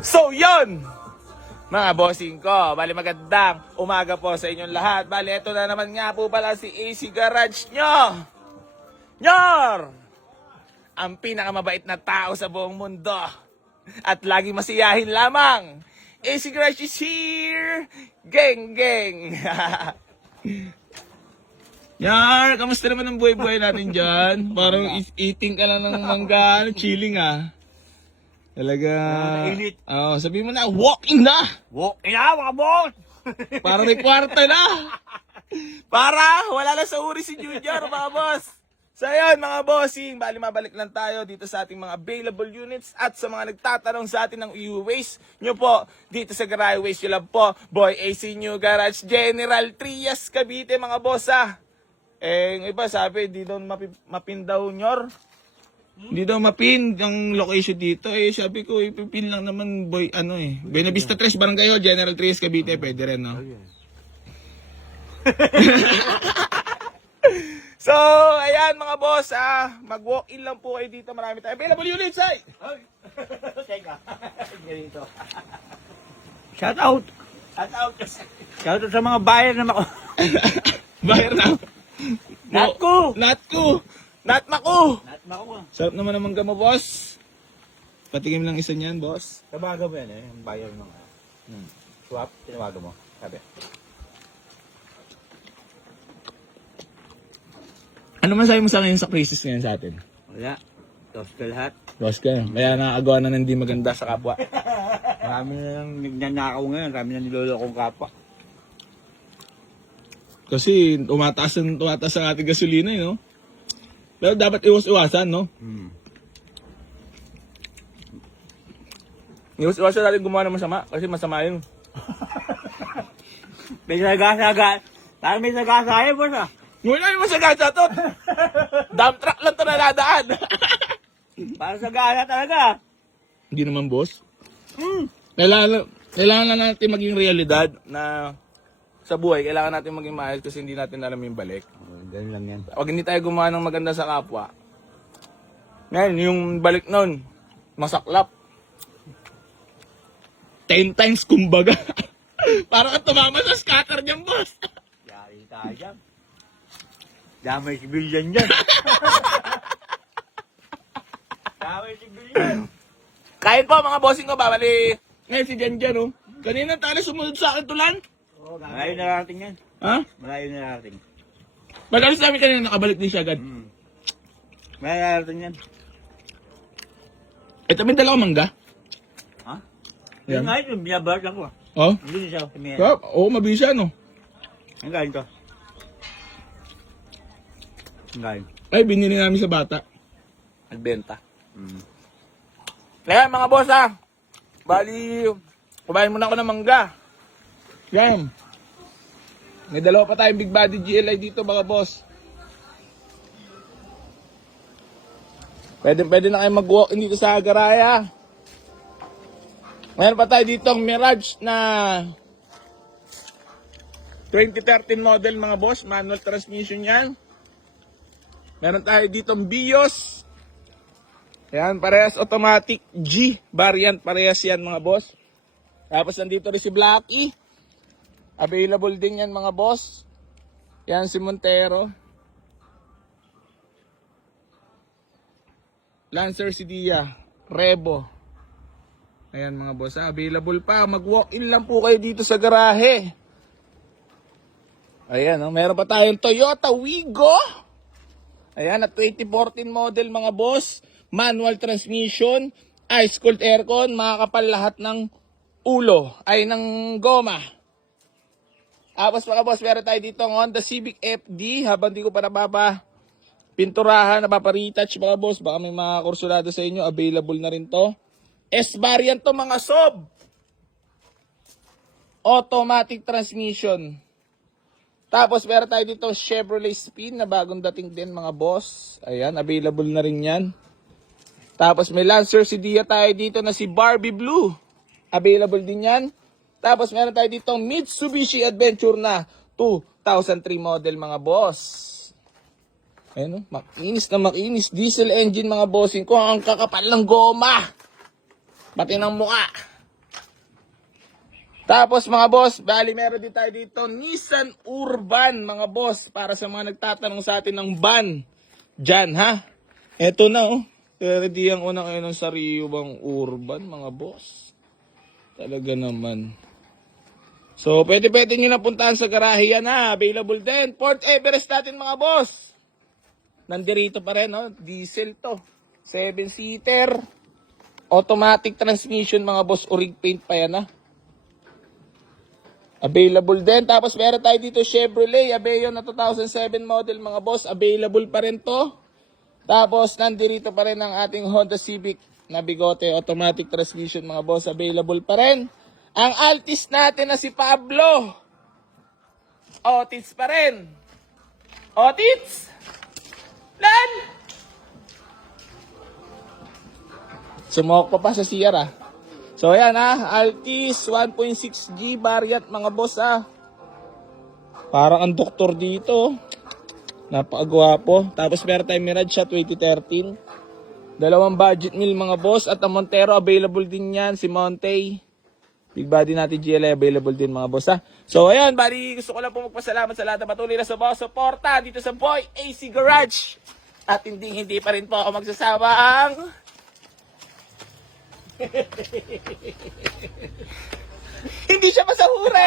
So yon, mga bossing ko, bali magandang umaga po sa inyong lahat. Bali ito na naman nga po pala si AC Garage nyo. Nyor! Ang pinakamabait na tao sa buong mundo. At lagi masiyahin lamang. AC Garage is here! Geng, geng! Yar, kamusta naman ang buhay-buhay natin dyan? Parang eating ka lang ng mangga, chilling ah. Talaga. Init. Sabihin mo na, walk-in na! Walk-in na, mga boss! Para may kwarta na! Para wala na sa uri si Junior, mga boss! So yun, mga bossing, bali mabalik lang tayo dito sa ating mga available units at sa mga nagtatanong sa atin ng i-waste nyo po dito sa Garage Waste You Love po, Boy AC New Garage, General Trias, Cavite, mga boss ah. Eh, yung iba sabi, di daw mapin daw nyor. Hindi daw mapin ang location dito. Eh, sabi ko, ipipin lang naman, boy, Buena Vista 3, Barangay Hall, General Trias, Cavite, pwede rin, no? So, ayan mga boss, mag-walk-in lang po kayo dito. Marami tayo. Available units, ay! Teka, ganito. Shout out! Shout out! Shout out sa mga buyer na mako. Buyer na. Natko! Natko! Natmako! Natmako. Sarap naman ang mangga mo, boss. Patingin lang isa niyan, boss. Tabaga mo yan yung buyer ng swap, tinawagan mo. Sabi. Ano masabi mo sa akin sa crisis ngayon sa atin? Wala. Toast ka lahat. Boss ka, kaya nakagawa na ng hindi maganda sa kapwa. Marami na lang nagnanakaw ngayon. Marami na nilolokong kapwa. Kasi tumataas ang ating gasolina, no? Pero dapat iwas-iwasan, no? Iwas-iwasan natin gumawa ng masama kasi masama yun. May saga-saga. Parang may saga-saga, boss ah. Wala yung masagasa to. Dump truck lang to na nadaan. Parang saga talaga. Hindi naman, boss. Kailangan lang natin maging realidad na sa buhay, kailangan natin maging maayos kasi hindi natin alam yung balik. Ganun lang yan. Pag hindi tayo gumawa ng maganda sa kapwa, ngayon, yung balik nun, masaklap. 10 times kumbaga. Para ka tumama sa scatter niyan, boss. Yari tayo dyan. Damay si Billion dyan. Damay si Billion. Kain po mga bossing ko, babali. Ngayon si Jan Jan, oh. Kanina tali sumunod sa akin tulan. Malayo na narating yan. Ha? Malayo na narating. Pag-alis namin kanina, nakabalik din siya agad. Malayo na narating yan. Ito may dalawang mangga. Ha? Yan. Yung nga ito, binabarat ako ah. Oh? Hindi siya. Oo, mabisa, no? Ang galing to. Ang galing. Ay, binili namin sa bata. Nagbenta. Kaya mga boss, bali, kumain muna ako ng mangga. Yan. May dalawa pa tayong big body GLI dito mga boss. Pwede na kayo mag-walk-in dito sa Agaraya. Mayroon pa tayo dito ang Mirage na 2013 model mga boss. Manual transmission yan. Meron tayo dito ang Bios. Yan, parehas automatic G variant. Parehas yan mga boss. Tapos nandito rin si Blacky. Available din yan mga boss. Yan si Montero. Lancer si Dia. Rebo. Ayan mga boss, available pa. Mag-walk-in lang po kayo dito sa garahe. Ayan, meron pa tayong Toyota Wigo. Ayan, at 2014 model mga boss. Manual transmission. Ice cold aircon. Makakapal lahat ng ulo. Ay, ng goma. Tapos mga boss, meron tayo dito ng Honda Civic FD. Habang di ko pa pinturahan, napapa-retouch mga boss. Baka may mga kursulado sa inyo. Available na rin to. S-variant to mga sob. Automatic transmission. Tapos meron tayo dito Chevrolet Spin na bagong dating din mga boss. Ayan, available na rin yan. Tapos may Lancer si Dia tayo dito na si Barbie Blue. Available din yan. Tapos meron tayo dito Mitsubishi Adventure na 2003 model mga boss. Ayan, makinis na makinis. Diesel engine mga bossing ko. Ang kakapal ng goma. Pati ng mukha. Tapos mga boss, bali meron din tayo dito Nissan Urban mga boss para sa mga nagtatanong sa atin ng van. Diyan ha. Eto na oh. Ready ang unang ngayon ng sariwang Urban mga boss. Talaga naman. So pwede nyo na puntahan sa garahe yan ha. Available din. Ford Everest natin mga boss. Nandirito pa rin oh. Diesel to. 7-seater. Automatic transmission mga boss. Orig paint pa yan ha. Available din. Tapos meron tayo dito Chevrolet Aveo na 2007 model mga boss. Available pa rin to. Tapos nandirito pa rin ang ating Honda Civic na bigote. Automatic transmission mga boss. Available pa rin. Ang Altis natin na si Pablo. Otits pa rin. Otits! Lan! Sumok pa sa CR ah. So ayan ha, Altis 1.6G variant mga boss ha. Parang ang doktor dito. Napakagwapo. Tapos meron tayong Mirage siya 2013. Dalawang budget meal mga boss. At ang Montero available din yan. Si Monte. Big body natin GLA available din mga boss ha. So ayan, bali gusto ko lang po magpasalamat sa lahat na patuloy na suporta dito sa Boy AC Garage. At hindi pa rin po ako magsasama ang hindi siya masahurin!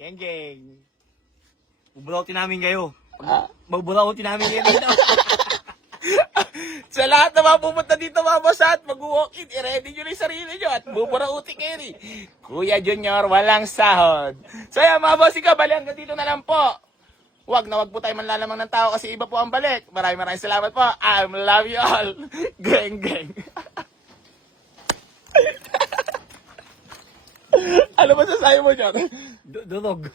Geng, geng. Bubulautin namin kayo. Ah. Bubulautin namin kayo dito. Sa lahat na mapupunta dito mga boss at mag-walk-in, i-ready nyo na yung sarili nyo at buburauti kayo ni Kuya Junior, walang sahod. So yan mga boss, ikaw, bali hanggang dito na lang po. Huwag po tayo manlalamang ng tao kasi iba po ang balik. Maraming salamat po. I love you all. Geng, geng. Ano ba sasabi mo dyan? Durog.